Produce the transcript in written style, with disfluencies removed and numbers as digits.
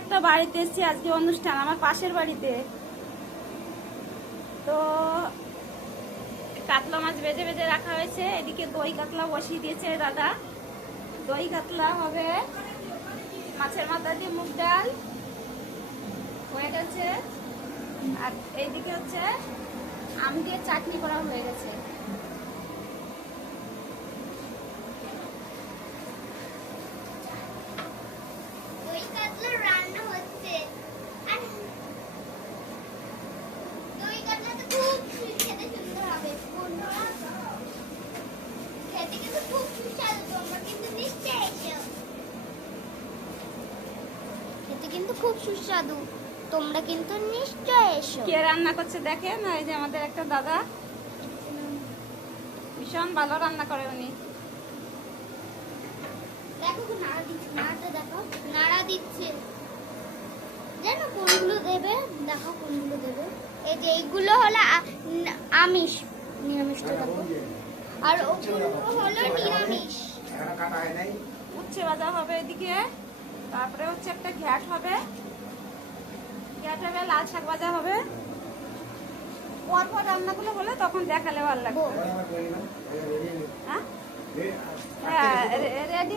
একটা বাড়িতে এসেছি, আজকে অনুষ্ঠান আমার পাশের বাড়িতে। তো কাতলা মাছ বেজে বেজে রাখা হয়েছে, এদিকে দই কাতলা বসিয়ে দিয়েছে দাদা। দই কাতলা হবে, মাছের মাথা দিয়ে মুগ ডাল হয়ে গেছে, আর এইদিকে হচ্ছে আম দিয়ে চাটনি করা হয়ে গেছে। দই কাতলা রান্না হচ্ছে, আর দই কাতলা তো খুব খেতে সুন্দর হবে। বন্ধুরা, খেতে কিন্তু খুব সুস্বাদু, তোমরা কিন্তু নিশ্চয়ই এসো। খেতে কিন্তু খুব সুস্বাদু, তোমরা কিন্তু নিশ্চয়ই এসো। কে রান্না করছে দেখেন, এই যে আমাদের একটা দাদা, ভীষণ ভালো রান্না করে উনি। দেখো নাড়া দিচ্ছে, নাড়াটা দেখো, নাড়া দিচ্ছে। জানো কোনগুলো দেবে? দেখো কোনগুলো দেবে। এই যে এইগুলো হলো আমিষ, নিরামিষটা দেখো, আর ওগুলো হলো নিরামিষ। উচ্ছে ভাজা হবে এদিকে, তারপরে হচ্ছে একটা ঘ্যাট হবে, লাল শাক ভাজা হবে। পরপর রান্নাগুলো হলে তখন দেখালে ভালো লাগবে। হ্যাঁ, রেডি।